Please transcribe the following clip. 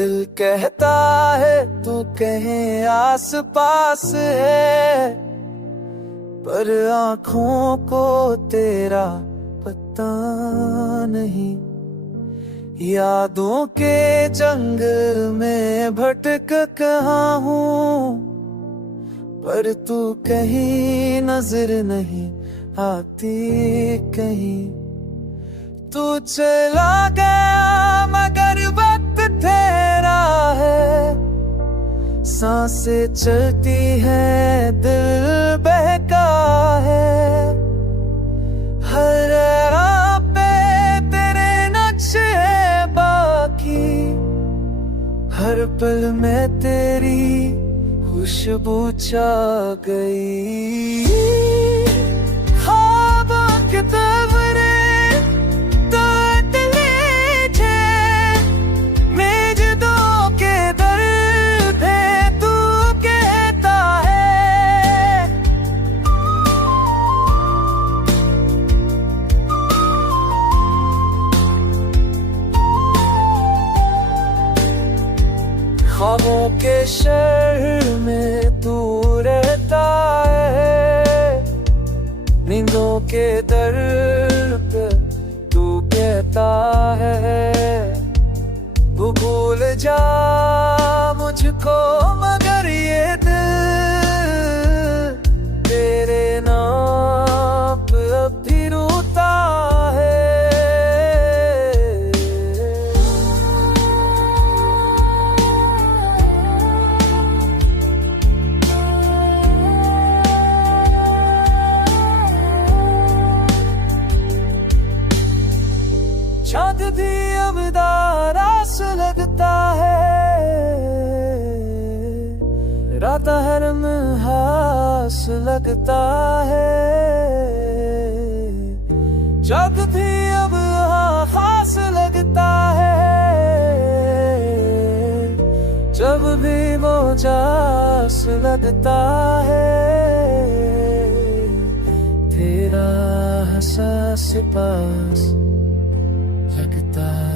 दिल कहता है तू कहीं आस पास है, पर आँखों को तेरा पता नहीं। यादों के जंगल में भटक कहाँ हूँ, पर तू कहीं नजर नहीं आती कहीं। तू चला गया मगर वक्त ठहरा है, सांसें चलती है दिल बहका है। हर राह पे तेरे नक्शे बाकी, हर पल में तेरी खुशबू छा गई। ख्वाबों के तवरे ख्वाबों के शहर में तू रहता है, नींदों के दर पे तू कहता है तू भूल जा मुझको, मगर ये दिल तेरे नाम पे अब भी रोता है। चाँद भी अब दारास लगता है, रात हर हास लगता है। जब भी अब खास लगता है, जब भी वो जास लगता है। तेरा एहसास पास लगता है।